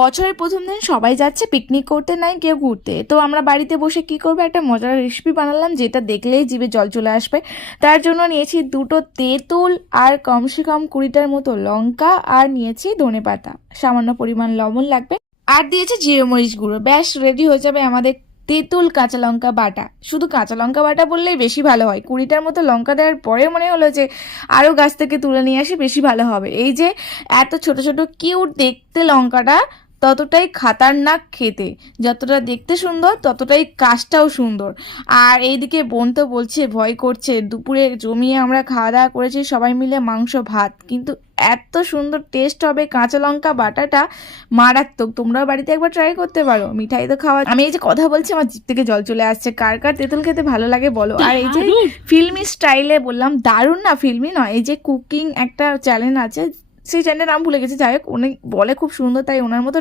বছরের প্রথম দিন সবাই যাচ্ছে পিকনিক করতে, নাই কেউ ঘুরতে। তো আমরা বাড়িতে বসে কি করবো, একটা মজার রেসিপি বানালাম যেটা দেখলেই জিভে জল চলে আসবে। তার জন্য নিয়েছি 2টো তেঁতুল আর কমসে কম 20টার মতো লঙ্কা, আর নিয়েছি ধনেপাতা, সামান্য পরিমাণ লবণ লাগবে, আর দিয়েছে জিরে মরিচ গুঁড়ো। ব্যাস রেডি হয়ে যাবে আমাদের তেঁতুল কাঁচা লঙ্কা বাটা। শুধু কাঁচা লঙ্কা বাটা বললেই বেশি ভালো হয়, 20টার মতো লঙ্কা দেওয়ার পরে মনে হলো যে আরও গাছ থেকে তুলে নিয়ে আসি, বেশি ভালো হবে। এই যে এত ছোট ছোট কিউট দেখতে লঙ্কাটা, ততটাই খাতারনাক খেতে। যতটা দেখতে সুন্দর ততটাই কাজটাও সুন্দর। আর এইদিকে বোন তো বলছে ভয় করছে, দুপুরে জমিয়ে আমরা খাওয়া দাওয়া করেছি সবাই মিলে মাংস ভাত, কিন্তু এত সুন্দর টেস্ট হবে কাঁচা লঙ্কা বাটাটা, মারাত্মক। তোমরাও বাড়িতে একবার ট্রাই করতে পারো। মিঠাই তো খাওয়া, আমি এই যে কথা বলছি আমার জিভ থেকে জল চলে আসছে। কার কার তেঁতুল খেতে ভালো লাগে বলো। আর এই যে ফিল্মি স্টাইলে বললাম, দারুণ না, ফিল্মি নয়, এই যে কুকিং একটা চ্যানেল আছে, সেই চ্যানেলের নাম ভুলে গেছি, যাই হোক উনি বলে খুব সুন্দর, তাই ওনার মতো